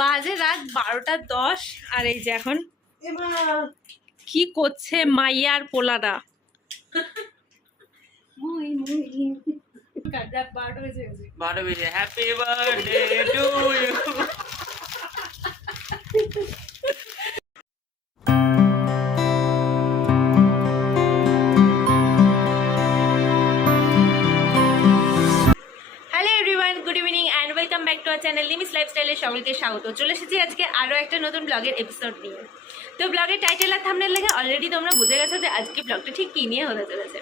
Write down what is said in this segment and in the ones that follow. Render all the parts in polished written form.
বাজে রাত 12:10 আর এই যে এখন কি করছে মাইয়ার পোলারা। Happy birthday to you. Channel লিমিস লাইফস্টাইলে সকলকে স্বাগত। চলে এসেছি আজকে আরও একটা নতুন ব্লগের এপিসোড নিয়ে। তো ব্লগের টাইটেল আর থাম্বনেল দেখে অলরেডি তোমরা বুঝে গেছো যে আজকে ব্লগটা ঠিক কী নিয়ে হতে চলেছে।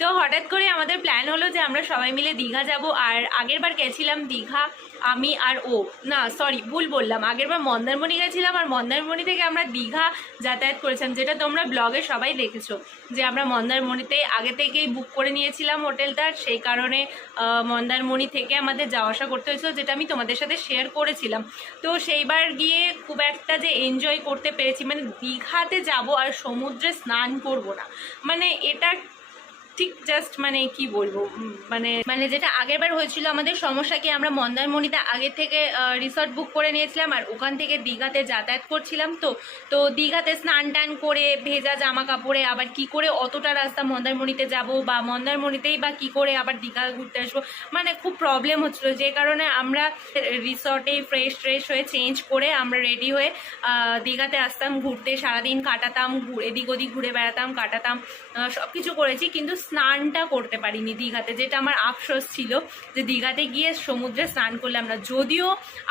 তো হঠাৎ করে আমাদের প্ল্যান হলো যে আমরা সবাই মিলে দীঘা যাব। আর আগের বার গেছিলাম দীঘা আমি আর ও, না সরি ভুল বললাম, আগের বার মন্দারমণি গেছিলাম আর মন্দারমণি থেকে আমরা দীঘা যাতায়াত করেছিলাম, যেটা তোমরা ব্লগে সবাই দেখেছো যে আমরা মন্দারমণিতে আগে থেকেই বুক করে নিয়েছিলাম হোটেলটা। সেই কারণে মন্দারমণি থেকে আমাদের যাওয়া আসা করতে হয়েছিল, যেটা আমি তোমাদের সাথে শেয়ার করেছিলাম। তো সেইবার গিয়ে খুব একটা যে এনজয় করতে পেরেছি, মানে দীঘাতে যাব আর সমুদ্রে স্নান করব না, মানে এটা ঠিক জাস্ট মানে কি বলবো, মানে যেটা আগের বার হয়েছিল আমাদের সমস্যা কি, আমরা মন্দারমণিতে আগে থেকে রিসর্ট বুক করে নিয়েছিলাম আর ওখান থেকে দীঘাতে যাতায়াত করছিলাম। তো দীঘাতে স্নান টান করে ভেজা জামা কাপড়ে আবার কি করে অতটা রাস্তা মন্দারমণিতে যাব, বা মন্দারমণিতেই বা কি করে আবার দীঘা ঘুরতে আসবো, মানে খুব প্রবলেম হচ্ছিল। যে কারণে আমরা রিসর্টে ফ্রেশ হয়ে চেঞ্জ করে আমরা রেডি হয়ে দীঘাতে আসতাম ঘুরতে, সারাদিন কাটাতাম, এদিক ওদিক ঘুরে বেড়াতাম, কাটাতাম, সব কিছু করেছি, কিন্তু স্নানটা করতে পারিনি দীঘাতে, যেটা আমার আফসোস ছিল যে দীঘাতে গিয়ে সমুদ্রে স্নান করলাম না। যদিও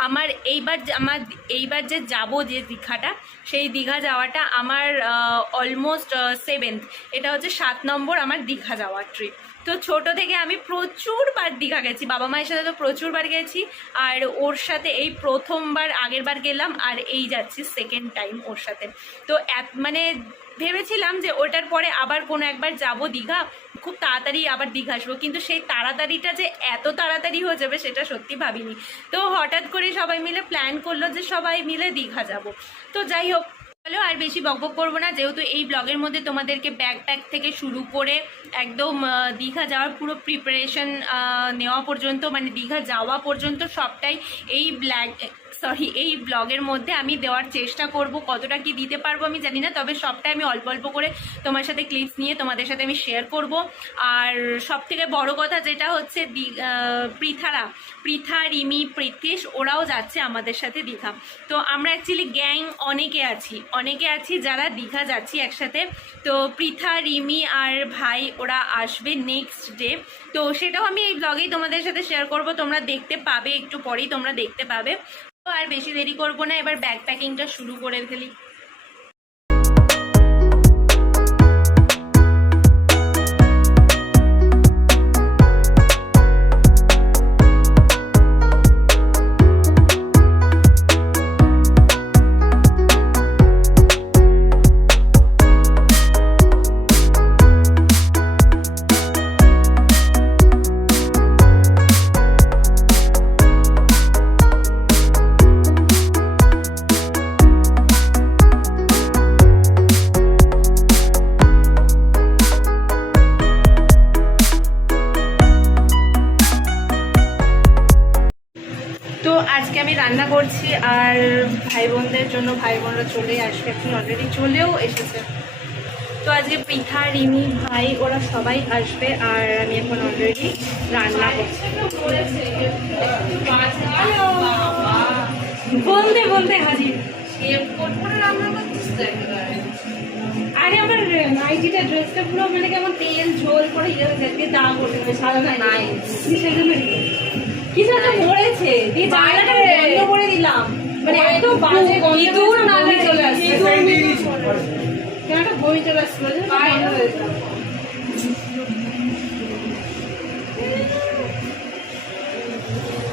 আমার এইবার যে যাব যে দীঘাটা, সেই দীঘা যাওয়াটা আমার অলমোস্ট 7th, এটা হচ্ছে 7 নম্বর আমার দীঘা যাওয়ার ট্রিপ। তো ছোট থেকে আমি প্রচুরবার দীঘা গেছি, বাবা মায়ের সাথে তো প্রচুরবার গেছি, আর ওর সাথে এই প্রথমবার আগের বার গেলাম আর এই যাচ্ছি সেকেন্ড টাইম ওর সাথে। তো মানে ভেবেছিলাম যে ওটার পরে আবার কোনো একবার যাব দীঘা, খুব তাড়াতাড়ি আবার দীঘা আসবো, কিন্তু সেই তাড়াতাড়িটা যে এত তাড়াতাড়ি হয়ে যাবে সেটা সত্যি ভাবিনি। তো হঠাৎ করে সবাই মিলে প্ল্যান করলো যে সবাই মিলে দীঘা যাব। তো যাই হোক, চলো আর বেশি বকবক করবো না, যেহেতু এই ব্লগের মধ্যে তোমাদেরকে ব্যাগ থেকে শুরু করে একদম দীঘা যাওয়ার পুরো প্রিপারেশন নেওয়া পর্যন্ত, মানে দীঘা যাওয়া পর্যন্ত সবটাই এই ব্লগের মধ্যে আমি দেওয়ার চেষ্টা করব। কতটা কি দিতে পারবো আমি জানি না, তবে সবটাই আমি অল্প অল্প করে তোমার সাথে ক্লিপস নিয়ে তোমাদের সাথে আমি শেয়ার করব। আর সব থেকে বড় কথা যেটা হচ্ছে পৃথা, রিমি, প্রীতিশ ওরাও যাচ্ছে আমাদের সাথে দীঘা। তো আমরা অ্যাকচুয়ালি গ্যাং অনেকে আছি যারা দীঘা যাচ্ছি একসাথে। তো পৃথা, রিমি আর ভাই ওরা আসবে নেক্সট ডে, তো সেটাও আমি এই ব্লগেই তোমাদের সাথে শেয়ার করব, তোমরা দেখতে পাবে, একটু পরেই তোমরা দেখতে পাবে। তো আর বেশি দেরি করবো না, এবার ব্যাগ প্যাকিংটা শুরু করে ফেলি। আজকে আমি রান্না করছি আর ভাই বোনদের জন্য, ভাই বোনরা চলে আসবে, এখন অলরেডি চলেও এসেছে। তো আজকে পৃথা, রিমি, ভাই ওরা সবাই আসবে আর আমি এখন অলরেডি রান্না করছি। বলতে হাজির। আরে আমার নাইটিটা ড্রেসটা পুরো মানে কেমন তেল ঝোল করে দাগ ওঠে, সাদা নাই সেজন্য কিছু একটা পড়েছে, দিয়ে জায়গাটা বন্ধ করে দিলাম, মানে এত বাজে ইঁদুর নালে চলে আসছে, কেন একটা বই চলে আসছিল।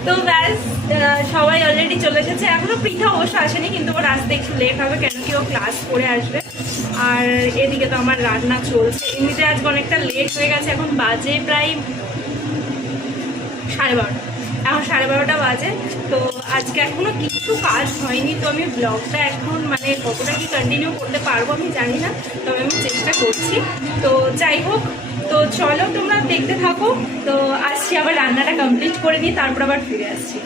তো ব্যাস সবাই অলরেডি চলে এসেছে, এখনো পৃথা অবশ্য আসেনি, কিন্তু ওর আসতে একটু লেট হবে, কেন কি ও ক্লাস করে আসবে। আর এদিকে তো আমার রান্না চলছে, এমনিতে আজকে অনেকটা লেট হয়ে গেছে, এখন বাজে প্রায় 12:30, এখন 12:30 বাজে। তো আজকে এখনো কিছু কাজ হয়নি, তো আমি ব্লগটা এখন মানে কতটা কি কন্টিনিউ করতে পারবো আমি জানি না, তবে আমি চেষ্টা করছি। তো যাই হোক, তো চলো তোমরা দেখতে থাকো। তো আবার রান্নাটা কমপ্লিট করে নিয়ে তারপর আবার ফিরে আসছি।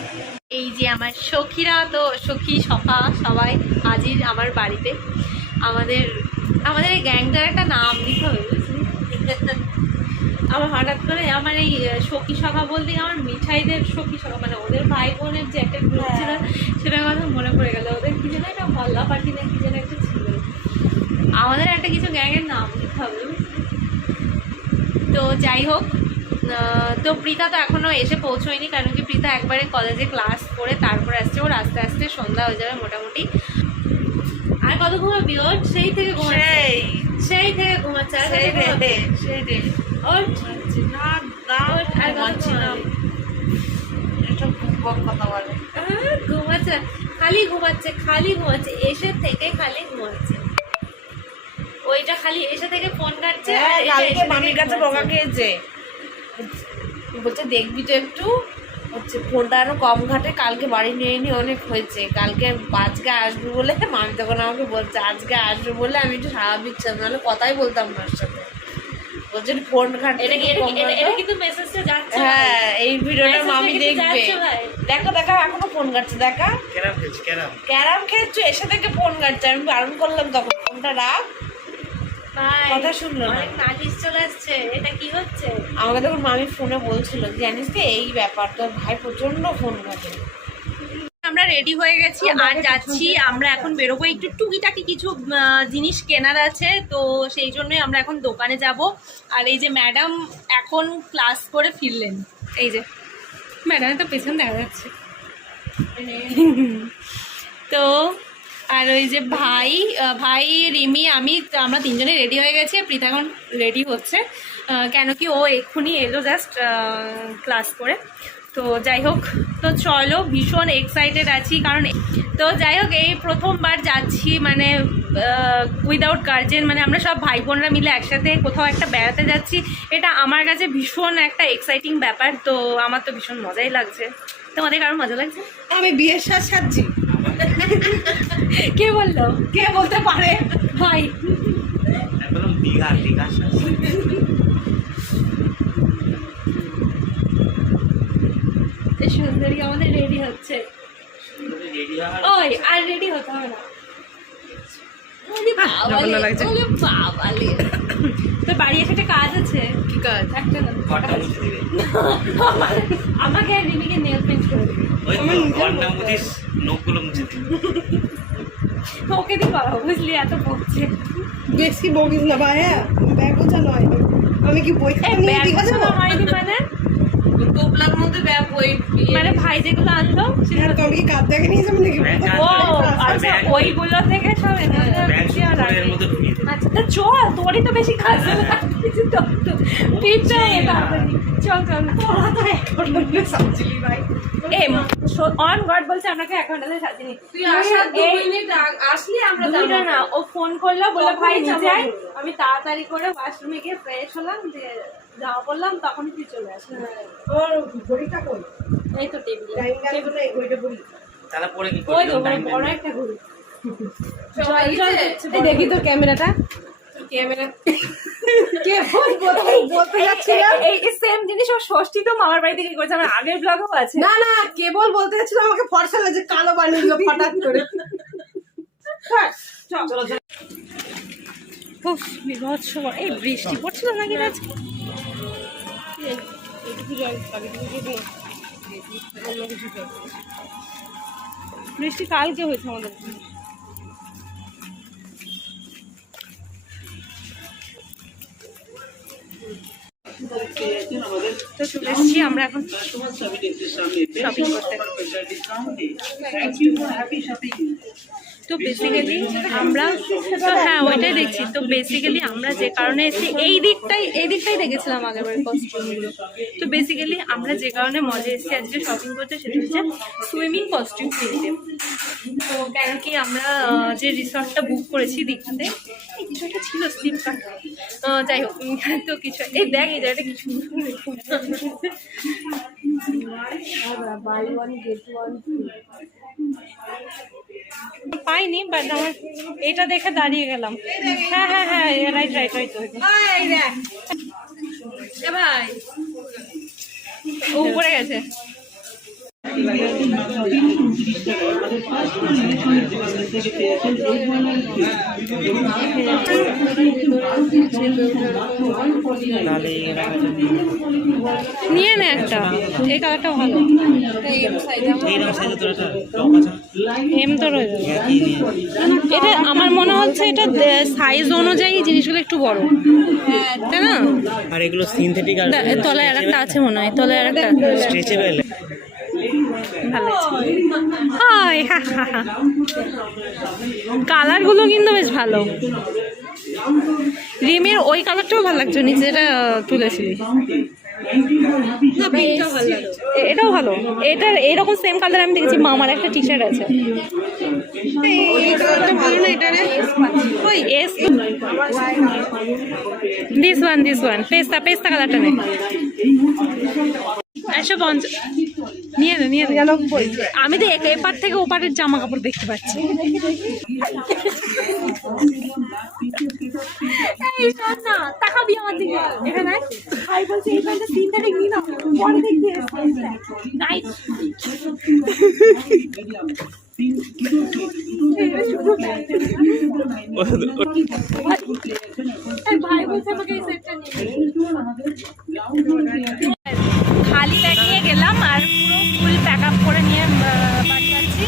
এই যে আমার সখীরা, তো সখী সখা সবাই হাজির আমার বাড়িতে। আমাদের এই গ্যাংটার একটা নাম দিতে হবে বুঝলি। আমার হঠাৎ করে আমার এই সখী সখা বলতে আমার মিঠাইদের সখী সখা, মানে ওদের ভাই বোনের যে একটা গ্রুপ ছিল সেটার কথা মনে পড়ে গেল। ওদের কি যেন একটা মল্লা পার্টি না কি যেন একটা ছিল, আমাদের একটা কিছু গ্যাংয়ের নাম দিতে হবে। তো যাই হোক, তো প্রীতা তো এখনও এসে পৌঁছয়নি, কারণ কি প্রীতা একবারে কলেজে ক্লাস করে তারপর আসছে। ওর আস্তে আস্তে সন্ধ্যা হয়ে যাবে মোটামুটি। আর কত ঘুমাবি? ওর সেই থেকে ঘুমাচ্ছে ঘুমাচ্ছে, খালি ঘুমাচ্ছে এসে থেকে খালি ঘুমাচ্ছে। ওইটা খালি এসে থেকে ফোন কাটছে। কালকে মামির কাছে বকা খেয়েছে, বলছে দেখবি তো একটু হচ্ছে ফোনটা আরো কম ঘাটে, কালকে বাড়ি নিয়ে নি অনেক হয়েছে। কালকে আজকে আসবে বলে মামি তখন আমাকে বলছে আজকে আসবে বলে আমি একটু স্বাভাবিক ছিলাম, নাহলে কথাই বলতাম না ওর সাথে। বলছে ফোন ঘাটে। হ্যাঁ এই ভিডিওটা মামি দেখবে, দেখো এখনো ফোন ঘাটছে। দেখা ক্যারাম খেলছো এসে থেকে ফোন ঘাটছে। আমি বারণ করলাম তখন ফোনটা রাখ, কথা শুনলো না। নালিশ চলে আসছে, এটা কি হচ্ছে? আমাকে তখন মামি ফোনে বলছিল জানিস তো এই ব্যাপার, তোর ভাই প্রচন্ড ফোন ঘাটে। আমরা রেডি হয়ে গেছি আর যাচ্ছি। আমরা এখন বেরোবো, একটু টুকিটাকি কিছু জিনিস কেনার আছে, তো সেই জন্যই আমরা এখন দোকানে যাব। আর এই যে ম্যাডাম এখন ক্লাস করে ফিরলেন, এই যে ম্যাডামের তো পেছন দেখা যাচ্ছে। তো আর ওই যে ভাই রিমি আমরা তিনজনে রেডি হয়ে গেছি। প্রীতা এখন রেডি হচ্ছে, কেন কি ও এক্ষুনি এলো জাস্ট ক্লাস করে। তো যাই হোক, তো চলো, ভীষণ এক্সাইটেড আছি। কারণ তো যাই হোক, এই প্রথমবার যাচ্ছি মানে উইদাউট গার্জেন, মানে আমরা সব ভাই বোনরা মিলে একসাথে কোথাও একটা বেড়াতে যাচ্ছি। এটা আমার কাছে ভীষণ একটা এক্সাইটিং ব্যাপার, তো আমার তো ভীষণ মজাই লাগছে। তোমাদের কারো মজা লাগছে? আমি বিয়ের সাজ সাজছি। কে বললো? কে বলতে পারে? ভাই সুন্দরী আমাদের রেডি হচ্ছে। ওই আর রেডি হতে হবে না। তো বাড়ি এসে একটা কাজ আছে। কি কাজ? একটা না, আমাকে রিমিকে নেল পেন্ট করে দেবে। ওকে দিয়ে করাবো বুঝলি, এত বকছে। বেশি বকিস না ভাই, ব্যাগ গোছা নয়। আমি কি বই ব্যাগ গোছানো হয়নি মানে? টোপলার মধ্যে ব্যাগ বই মানে ভাই যেগুলো আনলো সেটা তো আমি কি কাঁদ দেখে নিয়ে যাবো নাকি? ও আচ্ছা, ওইগুলো থেকে সব আচ্ছা, তো চল, তোরই তো বেশি কাজ চল অন গড বলছে আপনাকে এখন সাজিনি। আসলে না, ও ফোন করলো, বললো ভাই নিচে আয়। আমি তাড়াতাড়ি করে ওয়াশরুমে গিয়ে ফ্রেশ হলাম, যে যাওয়া বললাম, তখনই তুই চলে আসলি। ওর ঘড়িটা কই? এই তো টেবিলে ওই তো বড় একটা ঘড়ি। দেখি তোর ক্যামেরাটা। সেম জিনিস ও ষষ্ঠী তো মামার বাড়ি থেকে করেছে, আমার আগের ব্লগও আছে। না কেবল বলতে যাচ্ছিল আমাকে ফর্সা লাগছে, কালো বানিয়ে দিল হঠাৎ করে। বিভৎস এই বৃষ্টি পড়ছিল নাকি আজকে? বৃষ্টি কালকে হয়েছে আমাদের। তো চলে এসেছি আমরা এখন শপিং করতে। তো বেসিক্যালি আমরা তো হ্যাঁ ওইটাই দেখছি। তো বেসিক্যালি আমরা যে কারণে এসেছি এই দিকটাই দেখেছিলাম আগেরবার কস্টিউমগুলো। তো বেসিক্যালি আমরা যে কারণে মজা এসেছি আজকে শপিং করতে, সেটা হচ্ছে সুইমিং কস্টিউম কিনতে। তো কেন কি আমরা যে রিসর্টটা বুক করেছি দীঘাতে, এই কিছু একটা ছিল স্লিপকার্ট, যাই হোক, তো কিছু এই দেখ এই জায়গাটা কিছু পাইনি, বাট আমার এটা দেখে দাঁড়িয়ে গেলাম। হ্যাঁ রাইট ভাই ও উপরে গেছে। নিয়ে নে একটা, এই কালারটা ভালো। এম তো রয়েছে এটা, আমার মনে হচ্ছে এটা সাইজ অনুযায়ী জিনিসগুলো একটু বড়, তাই না? আর এগুলো সিনথেটিক আর তলায় আর একটা আছে মনে হয়, তলায় আর একটা স্ট্রেচেবল। ভালো হাই, কালারগুলো কিন্তু বেশ ভালো। রিমের ওই কালারটাও ভালো লাগছে, নিচে যেটা তুলেছিলি এটাও ভালো। এটার এরকম সেম কালার আমি দেখেছি মামার একটা টি শার্ট আছে। দিস ওয়ান পেস্তা কালারটা নেই। 150 নিয়ে নে। আমি তো এপার থেকে ওপারের জামা কাপড় দেখতে পাচ্ছি। তাকাবি আমার দিকে, এখানে ভাই বলছে এই প্যান্টটা সিনথেটিক নিয়ে নাও, পরে দেখতে নাইস। ভাই বলছে আমাকে এই সেটটা নিয়ে। খালি ব্যাগ নিয়ে গেলাম আর পুরো ফুল প্যাক আপ করে নিয়ে বাড়ি যাচ্ছি।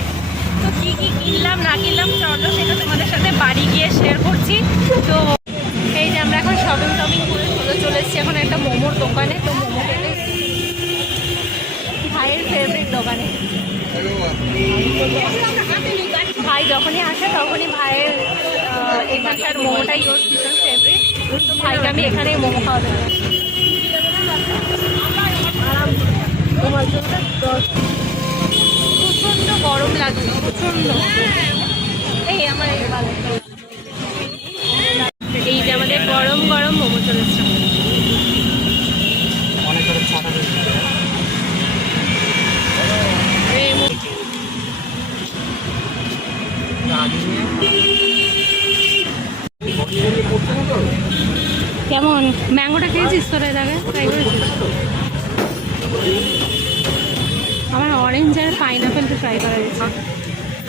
তো কি কি কিনলাম না কিনলাম চলো সেটা তোমাদের সাথে বাড়ি গিয়ে শেয়ার করছি। তো এই যে আমরা এখন শপিং করে চলে এসেছি এখন একটা মোমোর দোকানে। তো মোমো খেতে ভাইয়ের ফেভারিট দোকানে। ভাই যখনই আসে তখনই ভাইয়ের এখানকার মোমোটাই ওর ভীষণ ফেভারিট। তো ভাইকে আমি এখানেই মোমো খাওয়া দেবো। প্রচন্ড গরম লাগছে, প্রচন্ড। এই আমার এই যে আমাদের গরম মোমো চলেছে। কেমন ম্যাঙ্গোটা খেয়েছিস তোরা এর আগে? ট্রাই করেছিস? আমার অরেঞ্জ আর পাইনাপেলটা ট্রাই করা গেছে।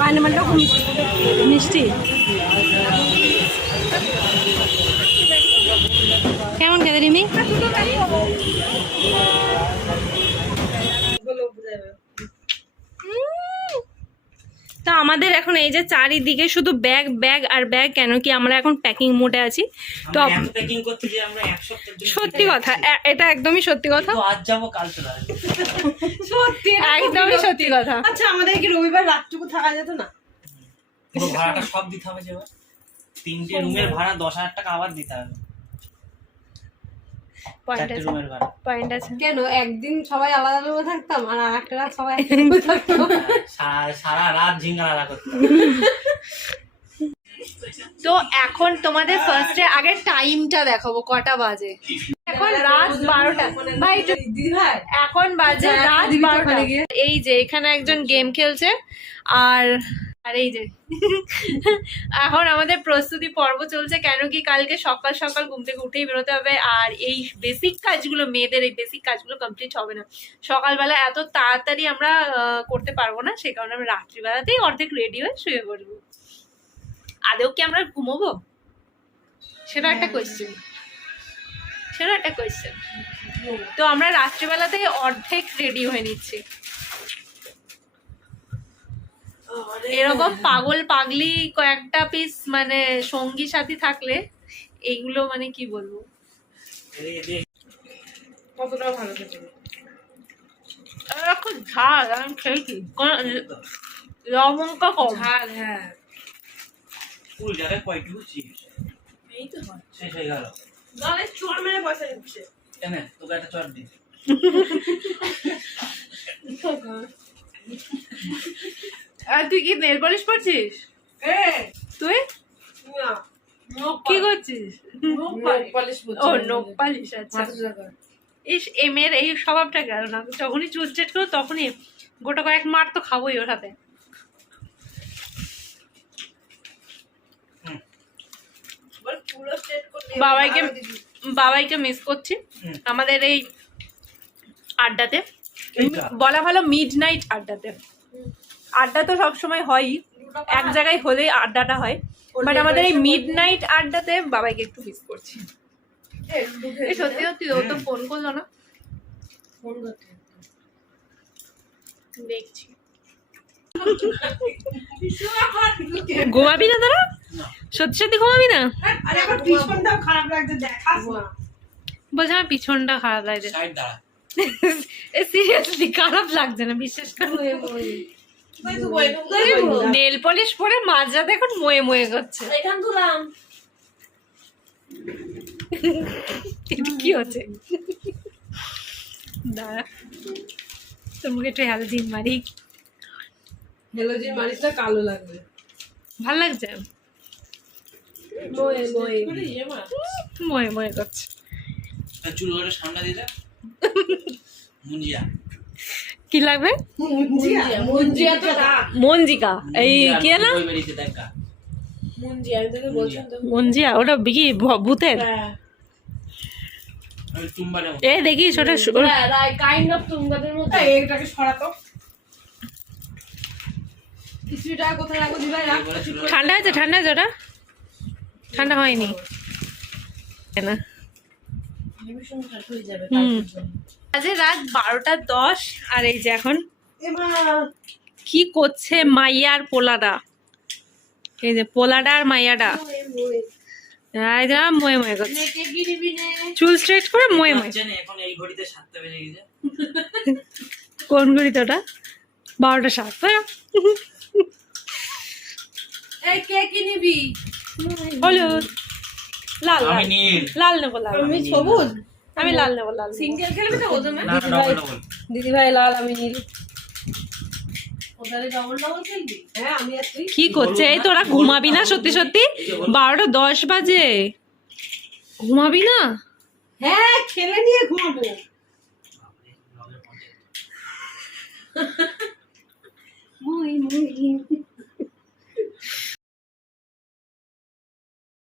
পাইনাপেলটা খুব মিষ্টি। কেমন খেতে রিমি? তো আমাদের এখন এই যে চারিদিকে শুধু ব্যাগ আর ব্যাগ, কেন কি আমরা এখন প্যাকিং মোডে আছি। তো প্যাকিং করতে যে আমরা এক সপ্তাহ সত্যি কথা, এটা একদমই সত্যি কথা। তো আজ যাব কাল চলে আসবো। সত্যি একদমই সত্যি কথা। আচ্ছা আমাদের কি রবিবার রাতটুকু থাকা যেত না? পুরো ভাড়াটা সব দিতে হবে যে, 3টে রুমের ভাড়া 10,000 টাকা আবার দিতে হবে। পয়েন্ট আছে কেন একদিন সবাই আলাদা রুমে থাকতাম আর একটা রাত সবাই এক রুমে থাকতাম। সারা রাত ঝিঙ্গারা করতাম। তো এখন তোমাদের ফার্স্টে আগে টাইমটা দেখাবো কটা বাজে। এখন রাত 12টা। ভাই এখন বাজে রাত 12টা। এই যে এখানে একজন গেম খেলছে আর এই যে এখন আমাদের প্রস্তুতি পর্ব চলছে। কেন কি কালকে সকাল সকাল ঘুম থেকে উঠেই বেরোতে হবে। আর এই বেসিক কাজগুলো, মেয়েদের এই বেসিক কাজগুলো কমপ্লিট হবে না সকালবেলা, এত তাড়াতাড়ি আমরা করতে পারবো না। সেই কারণে আমরা রাত্রিবেলাতেই অর্ধেক রেডি হয়ে শুয়ে পড়বো। আদেও কি আমরা ঘুমোবো সেটা একটা কোয়েশ্চেন। তো আমরা রাত্রিবেলাতে অর্ধেক রেডি হয়ে নিচ্ছি। এরকম পাগল পাগলি কয়েকটা পিস মানে সঙ্গী সাথী থাকলে এইগুলো মানে কি বলবো, কতটা ভালো খেতে। খুব ঝাল। আমি খেয়েছি লবঙ্গ কম ঝাল। হ্যাঁ ফুল জায়গায় কয়টুকু চিপস এই তো শেষ হয়ে গেল। গালে চড় মেরে পয়সা দিচ্ছে। এনে তোকে একটা চট দিই। তুই কি নেল পলিশ করছিস? তুই কি করছিস? ও নখ পালিশ। আচ্ছা ইস, এমের এই স্বভাবটা গেল না। যখনই চুল স্ট্রেট করো তখনই গোটা কয়েক মার তো খাবোই ওর হাতে। বাবাইকে মিস করছি আমাদের এই আড্ডাতে। এইটা বলা ভালো মিড নাইট আড্ডাতে। আড্ডা তো সবসময় হয়ই, এক জায়গায় হলেই আড্ডাটা হয়, বাট আমাদের এই মিড নাইট আড্ডাতে বাবাইকে একটু মিস করছি। এই সত্যি সত্যি ও তো ফোন করলো না, দেখছি। ঘুমাবি না তোরা? সত্যি সত্যি ঘুমাবি না? আরে আমার পিছনটাও খারাপ লাগছে, দেখাস না। বলছে আমার পিছনটা খারাপ লাগছে। সাইড দাঁড়া। সিরিয়াসলি খারাপ লাগছে না, বিশ্বাস করে। নেল পলিশ পরে মাঝরাতে এখন ময়ে ময়ে করছে। এখান তুলাম এটা কি হচ্ছে? দাঁড়া, তোর মুখে একটু হ্যালোজিন মারি। হেলোজিন মারিচটা কালো লাগবে। ভাল লাগছে? ময়ে ময়ে করছে। আর চুলগুলো সামনে দিয়ে দে। মুঞ্জিয়া। কি লাগবে? মুঞ্জিয়া তো না, মঞ্জিকা, এই কি না ওই বেরিয়েছে দেখা। মুঞ্জিয়া আমি তোকে বলছিলাম তো। মঞ্জিয়া, ওটা কি ভূতের? হ্যাঁ আমি চুম্বারে এ দেখিস ওটা কাইন্ড অফ তুমগাদের মতো। এটাকে সরাতো। কিছুটা কোথায় রাখো দিভাই? রাখ। ঠান্ডা আছে, ঠান্ডা আছে ওটা? ঠান্ডা হয়নি না। ভীষণ খারাপ হয়ে যাবে। হুম। আজকে রাত 12:10 আর এই যে এখন এমা কি করছে মাইয়ার পোলাডা। এই যে পোলাডা আর মাইয়াডা ময়ে ময়ে করছে, কে গিরিবি নে। চুল স্ট্রেট করে ময়ে ময়ে। জানি এখন এই ঘড়িতে 7টা বেজে গেছে। কোন ঘড়িতে ওটা? 12:07। এই কে কি নিবি? হলুদ, লাল আমি লাল নীল। লাল নেবো, লাল আমি সবুজ। আমি লাল নেবো, লাল নেবো। সিঙ্গেল খেলবি তো ওদের না ডবল ডবল। দিদি ভাই লাল, আমি নীল। ওদের ডবল ডবল খেলবি? হ্যাঁ আমি আর তুই। কি করছে? এই তোরা ঘুমাবি না সত্যি সত্যি? 12:10 বাজে, ঘুমাবি না? হ্যাঁ খেলে নিয়ে ঘুমাবো। মুই মুই